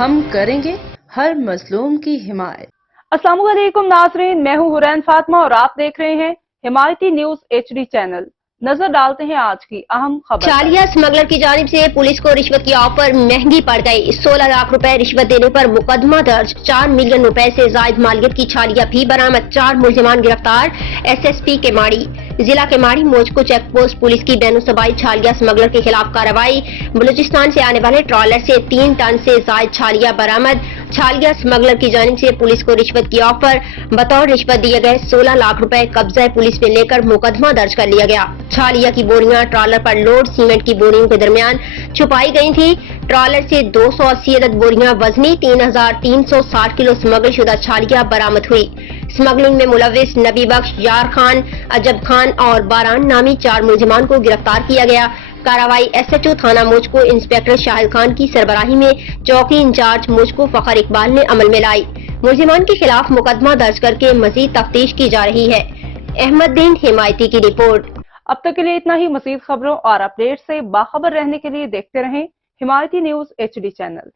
ہم کریں گے ہر مظلوم کی حمایت۔ السلام علیکم ناظرین، میں ہوں حرین فاطمہ اور آپ دیکھ رہے ہیں حمایتی نیوز HD چینل۔ نظر ڈالتے ہیں آج کی اہم خبر۔ چھالیہ اسمگلر کی جانب سے پولیس کو رشوت کی آفر مہنگی پڑ گئی۔ 16 لاکھ روپے رشوت دینے پر مقدمہ درج، 4 ملین روپے سے زائد مالیت کی چھالیہ بھی برآمد، 4 ملزمان گرفتار۔ SSP کیماڑی ضلع کیماڑی موجکو چیک پوسٹ پولیس کی بین الصوبائی چھالیہ اسمگلر کے خلاف کارروائی۔ بلوچستان سے آنے والے ٹرالر سے 3 ٹن سے زائد چھالیہ برآمد۔ چھالیہ اسمگلر کی جانب سے پولیس کو رشوت کی آفر، بطور رشوت دیے گئے 16 لاکھ روپے قبضہ پولیس میں لے کر مقدمہ درج کر لیا گیا۔ چھالیہ کی بوریاں ٹرالر پر لوڈ سیمنٹ کی بوریوں کے درمیان چھپائی گئی تھی۔ ٹرالر سے 280 عدد بوریاں وزنی 3360 کلو اسمگل شدہ چھالیہ برآمد ہوئی۔ اسمگلنگ میں ملوث نبی بخش، یار خان، عجب خان اور باران نامی 4 ملزمان کو گرفتار کیا گیا۔ کارروائی SHO تھانہ موجکو انسپکٹر شاہد خان کی سربراہی میں چوکی انچارج موجکو فخر اقبال نے عمل میں لائی۔ ملزمان کے خلاف مقدمہ درج کر کے مزید تفتیش کی جا رہی ہے۔ احمد دین حمایتی کی رپورٹ۔ اب تک کے لیے اتنا ہی۔ مزید خبروں اور اپڈیٹ سے باخبر رہنے کے لیے دیکھتے رہیں حمایتی نیوز HD چینل۔